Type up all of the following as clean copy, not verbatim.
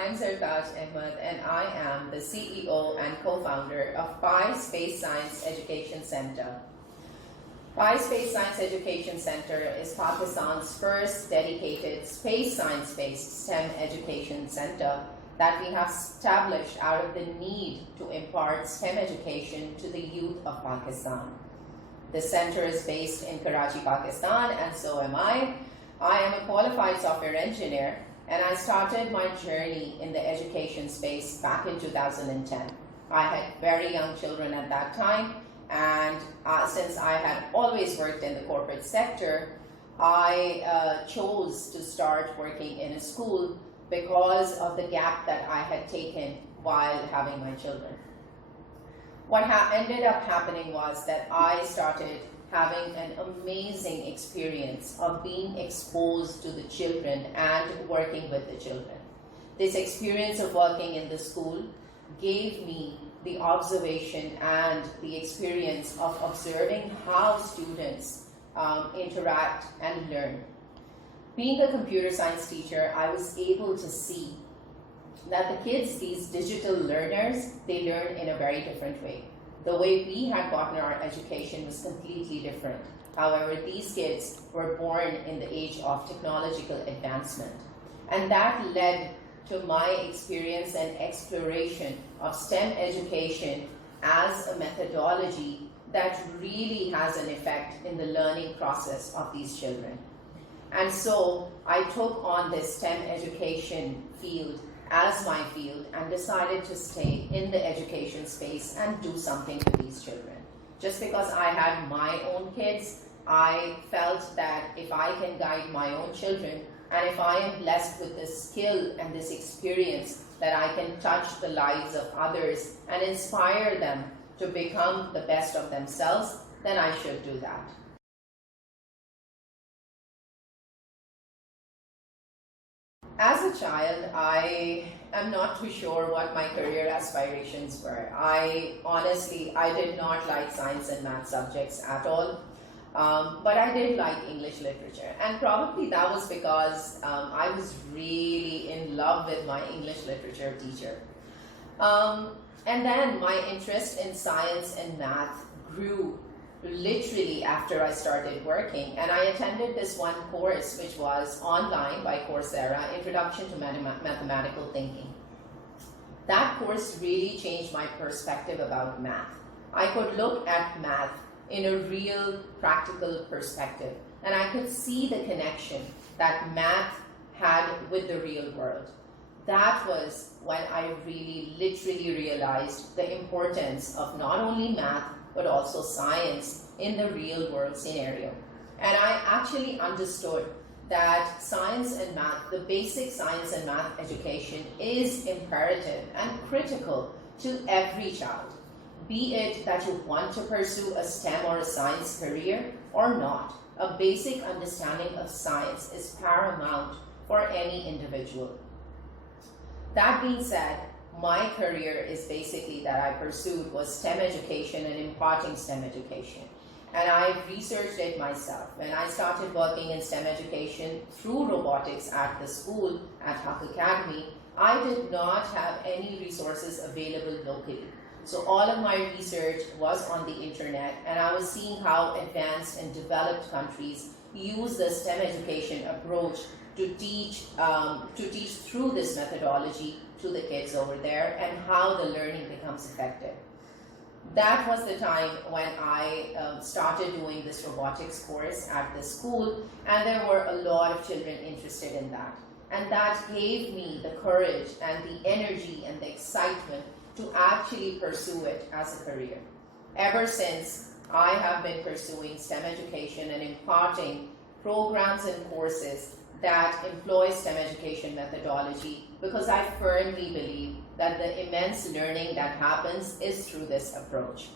I'm Zartaj Ahmed and I am the CEO and co-founder of Pi Space Science Education Center. Pi Space Science Education Center is Pakistan's first dedicated space science-based STEM education center that we have established out of the need to impart STEM education to the youth of Pakistan. The center is based in Karachi, Pakistan, and so am I. I am a qualified software engineer, and I started my journey in the education space back in 2010. I had very young children at that time, and since I had always worked in the corporate sector, I chose to start working in a school because of the gap that I had taken while having my children. What ended up happening was that I started having an amazing experience of being exposed to the children and working with the children. This experience of working in the school gave me the observation and the experience of observing how students interact and learn. Being a computer science teacher, I was able to see that the kids, these digital learners, they learn in a very different way. The way we had gotten our education was completely different. However, these kids were born in the age of technological advancement. And that led to my experience and exploration of STEM education as a methodology that really has an effect in the learning process of these children. And so I took on this STEM education field as my field and decided to stay in the education space and do something for these children. Just because I had my own kids, I felt that if I can guide my own children, and if I am blessed with this skill and this experience that I can touch the lives of others and inspire them to become the best of themselves, then I should do that. As a child, I am not too sure what my career aspirations were. I did not like science and math subjects at all, but I did like English literature. And probably that was because I was really in love with my English literature teacher. And then my interest in science and math grew literally after I started working, and I attended this one course which was online by Coursera, Introduction to Mathematical Thinking. That course really changed my perspective about math. I could look at math in a real practical perspective, and I could see the connection that math had with the real world. That was when I really literally realized the importance of not only math but also science in the real world scenario. And I actually understood that science and math, the basic science and math education, is imperative and critical to every child, be it that you want to pursue a STEM or a science career or not. A basic understanding of science is paramount for any individual. That being said, my career is basically that I pursued was STEM education and imparting STEM education. And I researched it myself. When I started working in STEM education through robotics at the school at Haque Academy, I did not have any resources available locally. So all of my research was on the internet, and I was seeing how advanced and developed countries use the STEM education approach to teach through this methodology to the kids over there, and how the learning becomes effective. That was the time when I started doing this robotics course at the school, and there were a lot of children interested in that. And that gave me the courage and the energy and the excitement to actually pursue it as a career. Ever since, I have been pursuing STEM education and imparting programs and courses that employ STEM education methodology, because I firmly believe that the immense learning that happens is through this approach.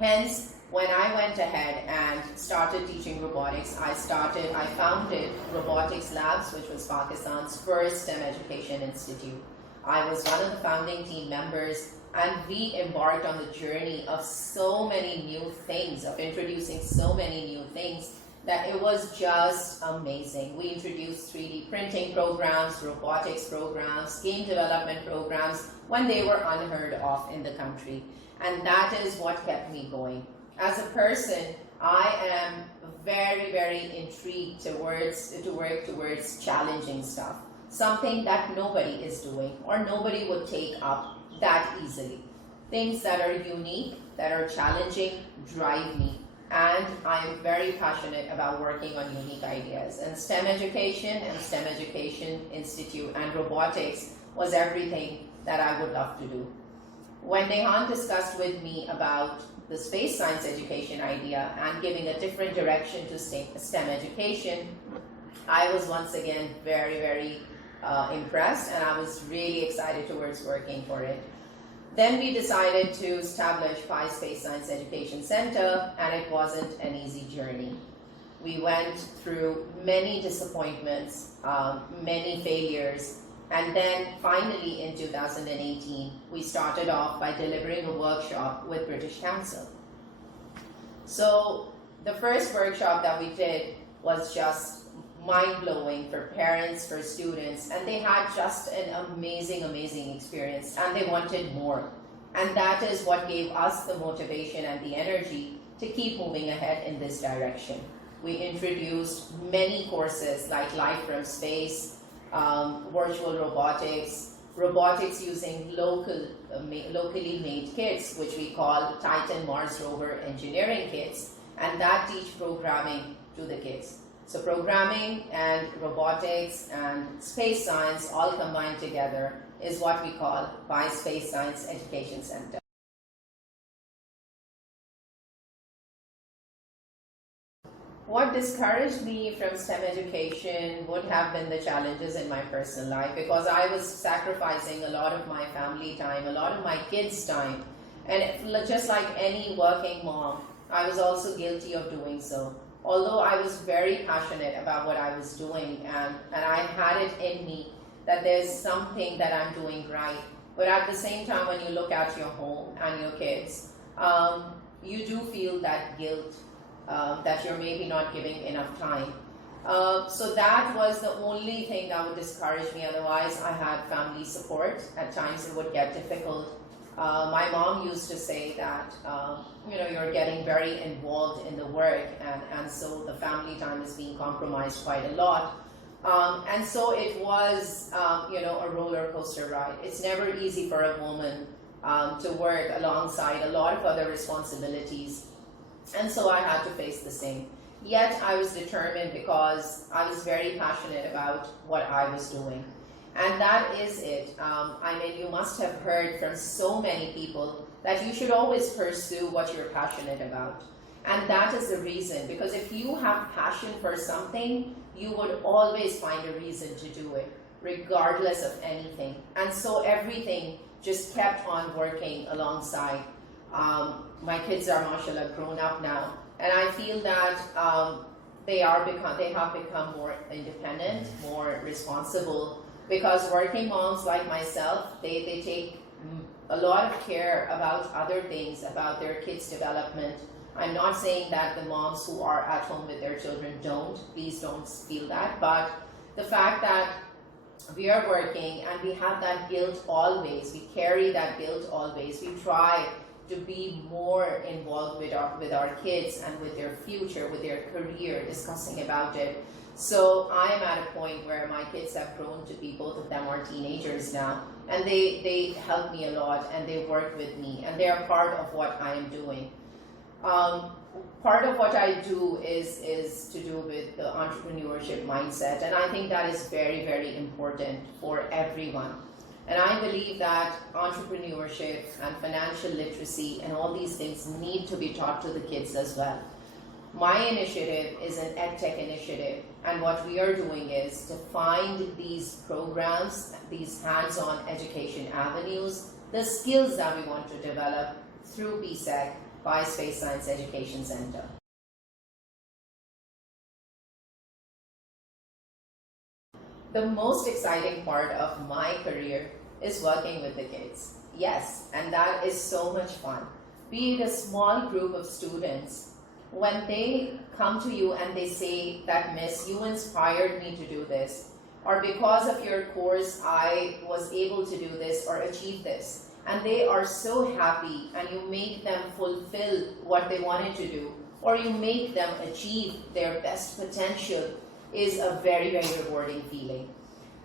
Hence, when I went ahead and started teaching robotics, I founded Robotics Labs, which was Pakistan's first STEM education institute. I was one of the founding team members, and we embarked on the journey of so many new things, of introducing so many new things that it was just amazing. We introduced 3D printing programs, robotics programs, game development programs when they were unheard of in the country. And that is what kept me going. As a person, I am very, very intrigued to work towards challenging stuff. Something that nobody is doing or nobody would take up that easily. Things that are unique, that are challenging, drive me. And I'm very passionate about working on unique ideas. And STEM education and STEM Education Institute and robotics was everything that I would love to do. When Nehan discussed with me about the space science education idea and giving a different direction to STEM education, I was once again very, very impressed, and I was really excited towards working for it. Then we decided to establish Pi Space Science Education Center, and it wasn't an easy journey. We went through many disappointments, many failures, and then finally in 2018, we started off by delivering a workshop with British Council. So the first workshop that we did was just mind-blowing for parents, for students, and they had just an amazing experience, and they wanted more. And that is what gave us the motivation and the energy to keep moving ahead in this direction. We introduced many courses like Life from Space, virtual robotics, robotics using locally made kits, which we call Titan Mars Rover Engineering Kits, and that teach programming to the kids. So programming and robotics and space science all combined together is what we call Pi Space Science Education Center. What discouraged me from STEM education would have been the challenges in my personal life, because I was sacrificing a lot of my family time, a lot of my kids' time, and just like any working mom, I was also guilty of doing so. Although I was very passionate about what I was doing, and I had it in me that there's something that I'm doing right, but at the same time, when you look at your home and your kids, you do feel that guilt that you're maybe not giving enough time. So that was the only thing that would discourage me. Otherwise, I had family support. At times it would get difficult. My mom used to say that, you're getting very involved in the work, and so the family time is being compromised quite a lot. And so it was, a roller coaster ride. It's never easy for a woman to work alongside a lot of other responsibilities. And so I had to face the same. Yet I was determined because I was very passionate about what I was doing. And that is it. You must have heard from so many people that you should always pursue what you're passionate about. And that is the reason, because if you have passion for something, you would always find a reason to do it, regardless of anything. And so everything just kept on working alongside. My kids are, mashallah, grown up now, and I feel that they have become more independent, more responsible, because working moms like myself, they take a lot of care about other things, about their kids' development. I'm not saying that the moms who are at home with their children don't, please don't feel that, but the fact that we are working and we have that guilt always, we carry that guilt always, we try to be more involved with our kids and with their future, with their career, discussing about it. So I am at a point where my kids have grown to be, both of them are teenagers now, and they help me a lot, and they work with me, and they are part of what I am doing. Part of what I do is to do with the entrepreneurship mindset, and I think that is very, very important for everyone. And I believe that entrepreneurship and financial literacy and all these things need to be taught to the kids as well. My initiative is an EdTech initiative, and what we are doing is to find these programs, these hands-on education avenues, the skills that we want to develop through PSEC, Pi Space Science Education Center. The most exciting part of my career is working with the kids. Yes, and that is so much fun. Be it a small group of students when they come to you and they say that, Miss, you inspired me to do this, or because of your course I was able to do this or achieve this, and they are so happy, and you make them fulfill what they wanted to do, or you make them achieve their best potential, is a very, very rewarding feeling.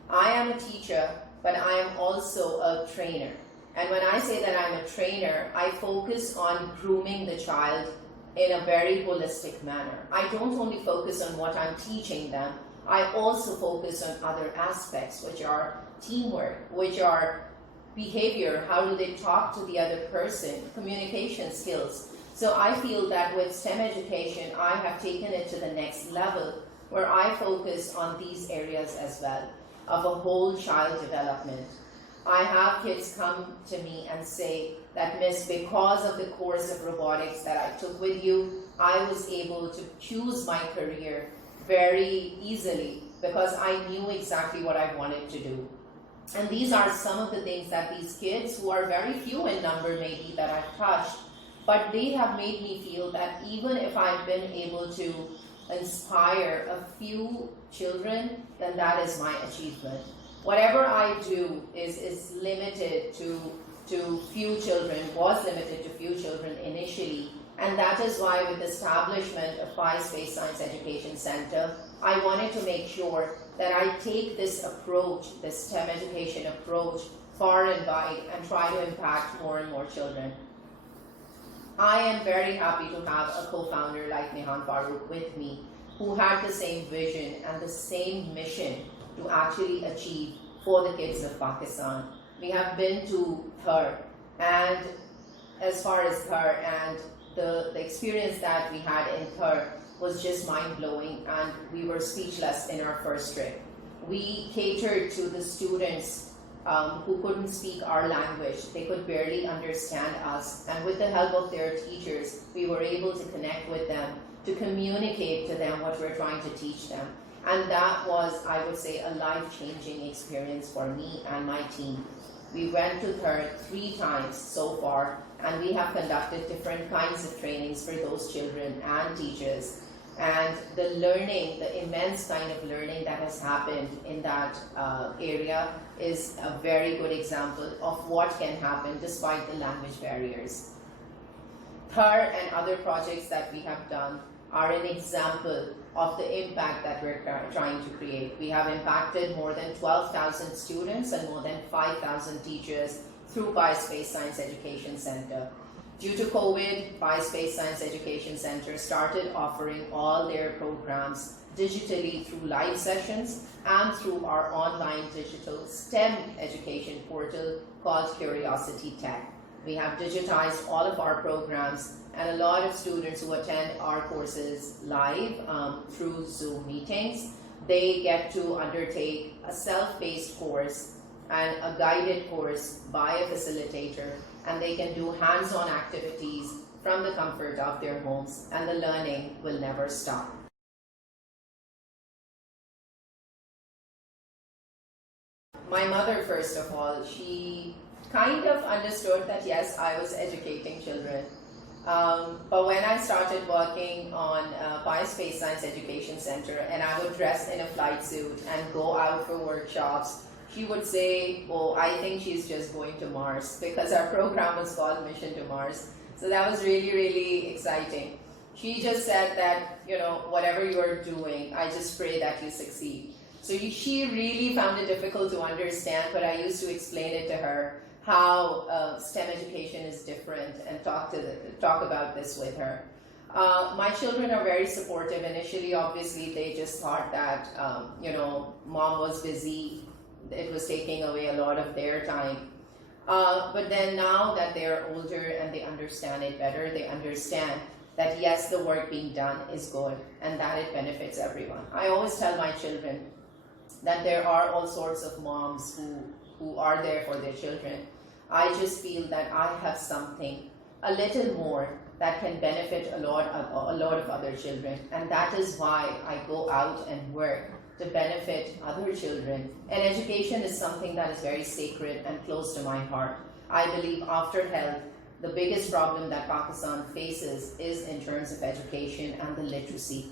I am a teacher, but I am also a trainer. And when I say that I'm a trainer, I focus on grooming the child in a very holistic manner. I don't only focus on what I'm teaching them, I also focus on other aspects, which are teamwork, which are behavior, how do they talk to the other person, communication skills. So I feel that with STEM education, I have taken it to the next level, where I focus on these areas as well, of a whole child development. I have kids come to me and say that, Miss, because of the course of robotics that I took with you, I was able to choose my career very easily because I knew exactly what I wanted to do. And these are some of the things that these kids, who are very few in number maybe, that I've touched, but they have made me feel that even if I've been able to inspire a few children, then that is my achievement. Whatever I do is limited to few children, was limited to few children initially, and that is why with the establishment of Pi Space Science Education Center, I wanted to make sure that I take this approach, this STEM education approach, far and wide, and try to impact more and more children. I am very happy to have a co-founder like Nihan Farooq with me, who had the same vision and the same mission to actually achieve for the kids of Pakistan. We have been to Thar, and as far as Thar, and the experience that we had in Thar was just mind-blowing, and we were speechless in our first trip. We catered to the students who couldn't speak our language. They could barely understand us, and with the help of their teachers, we were able to connect with them, to communicate to them what we're trying to teach them. And that was, I would say, a life-changing experience for me and my team. We went to Thar 3 times so far, and we have conducted different kinds of trainings for those children and teachers. And the learning, the immense kind of learning that has happened in that area is a very good example of what can happen despite the language barriers. Thar and other projects that we have done are an example of the impact that we're trying to create. We have impacted more than 12,000 students and more than 5,000 teachers through Pi Space Science Education Center. Due to COVID, Pi Space Science Education Center started offering all their programs digitally through live sessions and through our online digital STEM education portal called QriosityNet. We have digitized all of our programs, and a lot of students who attend our courses live through Zoom meetings, they get to undertake a self-paced course and a guided course by a facilitator, and they can do hands-on activities from the comfort of their homes, and the learning will never stop. My mother, first of all, she kind of understood that yes, I was educating children. But when I started working on Pi Space Science Education Center, and I would dress in a flight suit and go out for workshops, she would say, oh, I think she's just going to Mars, because our program was called Mission to Mars. So that was really, really exciting. She just said that, you know, whatever you're doing, I just pray that you succeed. So she really found it difficult to understand, but I used to explain it to her, how STEM education is different, and talk about this with her. My children are very supportive. Initially, obviously, they just thought that, you know, mom was busy. It was taking away a lot of their time. But then now that they're older and they understand it better, they understand that yes, the work being done is good and that it benefits everyone. I always tell my children that there are all sorts of moms who are there for their children. I just feel that I have something a little more that can benefit a lot of other children, and that is why I go out and work to benefit other children. And education is something that is very sacred and close to my heart. I believe after health, the biggest problem that Pakistan faces is in terms of education and the literacy.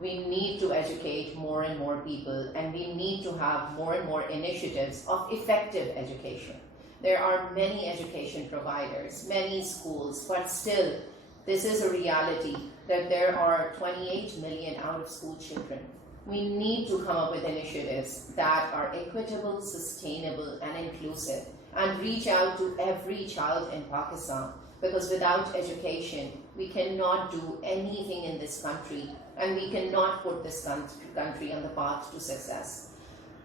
We need to educate more and more people, and we need to have more and more initiatives of effective education. There are many education providers, many schools, but still, this is a reality that there are 28 million out-of-school children. We need to come up with initiatives that are equitable, sustainable, and inclusive, and reach out to every child in Pakistan, because without education, we cannot do anything in this country, and we cannot put this country on the path to success.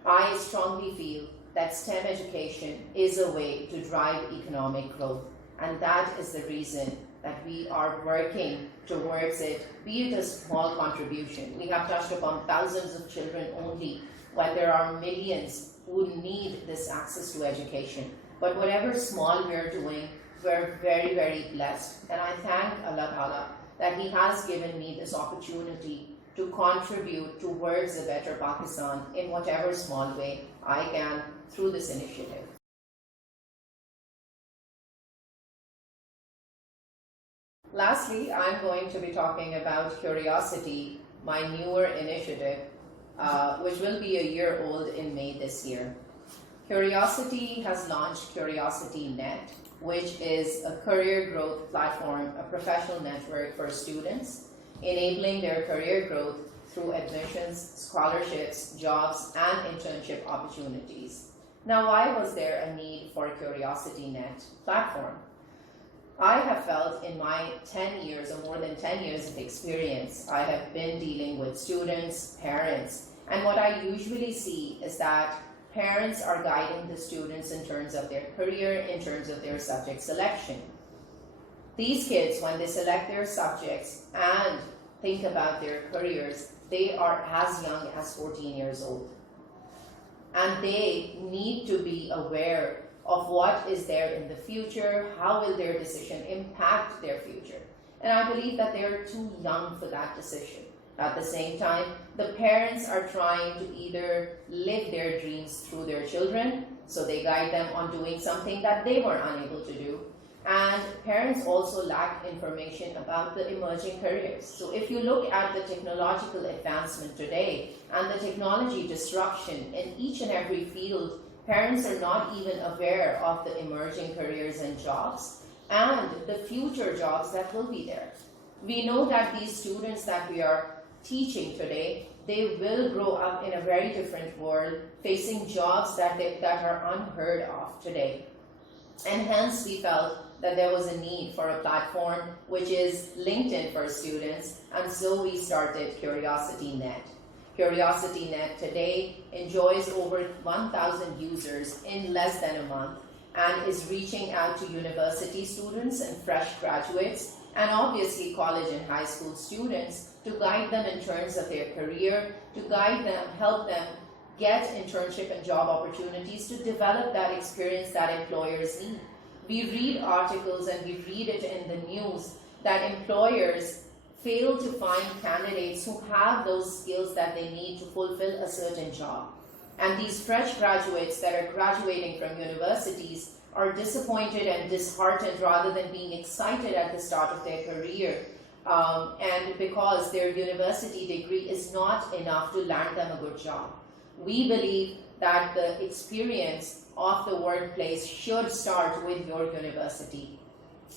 I strongly feel that STEM education is a way to drive economic growth, and that is the reason that we are working towards it, be it a small contribution. We have touched upon thousands of children only, when there are millions who need this access to education. But whatever small we are doing, we're very, very blessed. And I thank Allah Ta'ala that He has given me this opportunity to contribute towards a better Pakistan in whatever small way I can through this initiative. Lastly, I'm going to be talking about Qriosity, my newer initiative, which will be a year old in May this year. Qriosity has launched QriosityNet, which is a career growth platform, a professional network for students, enabling their career growth through admissions, scholarships, jobs, and internship opportunities. Now, why was there a need for QriosityNet platform? I have felt in my 10 years or more than 10 years of experience, I have been dealing with students, parents, and what I usually see is that parents are guiding the students in terms of their career, in terms of their subject selection. These kids, when they select their subjects and think about their careers, they are as young as 14 years old. And they need to be aware of what is there in the future, how will their decision impact their future. And I believe that they are too young for that decision. At the same time, the parents are trying to either live their dreams through their children, so they guide them on doing something that they were unable to do. And parents also lack information about the emerging careers. So if you look at the technological advancement today and the technology disruption in each and every field, parents are not even aware of the emerging careers and jobs and the future jobs that will be there. We know that these students that we are teaching today, they will grow up in a very different world, facing jobs that are unheard of today. And hence we felt that there was a need for a platform which is LinkedIn for students, and so we started QriosityNet. QriosityNet today enjoys over 1,000 users in less than a month and is reaching out to university students and fresh graduates, and obviously college and high school students, to guide them in terms of their career, to guide them, help them get internship and job opportunities, to develop that experience that employers need. We read articles and we read it in the news that employers fail to find candidates who have those skills that they need to fulfill a certain job. And these fresh graduates that are graduating from universities are disappointed and disheartened rather than being excited at the start of their career. And because their university degree is not enough to land them a good job. We believe that the experience of the workplace should start with your university.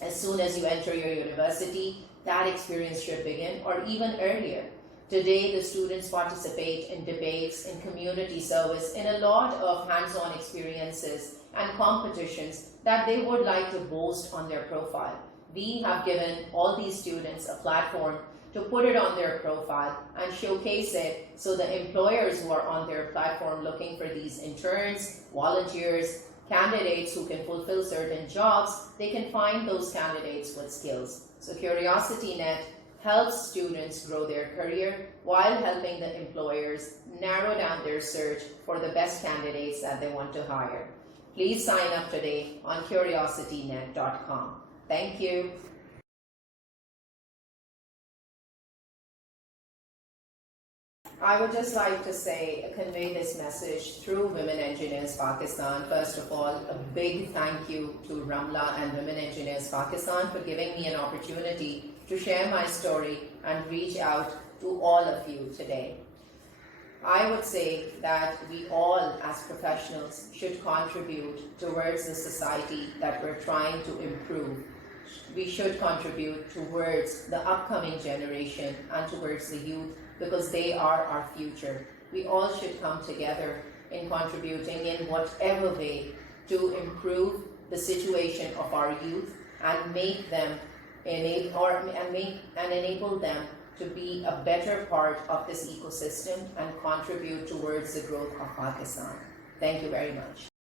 As soon as you enter your university, that experience should begin, or even earlier. Today, the students participate in debates, in community service, in a lot of hands-on experiences and competitions that they would like to boast on their profile. We have given all these students a platform to put it on their profile and showcase it, so the employers who are on their platform looking for these interns, volunteers, candidates who can fulfill certain jobs, they can find those candidates with skills. So QriosityNet helps students grow their career while helping the employers narrow down their search for the best candidates that they want to hire. Please sign up today on QriosityNet.com. Thank you. I would just like to convey this message through Women Engineers Pakistan. First of all, a big thank you to Ramla and Women Engineers Pakistan for giving me an opportunity to share my story and reach out to all of you today. I would say that we all as professionals should contribute towards the society that we're trying to improve. We should contribute towards the upcoming generation and towards the youth, because they are our future. We all should come together in contributing in whatever way to improve the situation of our youth and make them enable them to be a better part of this ecosystem and contribute towards the growth of Pakistan. Thank you very much.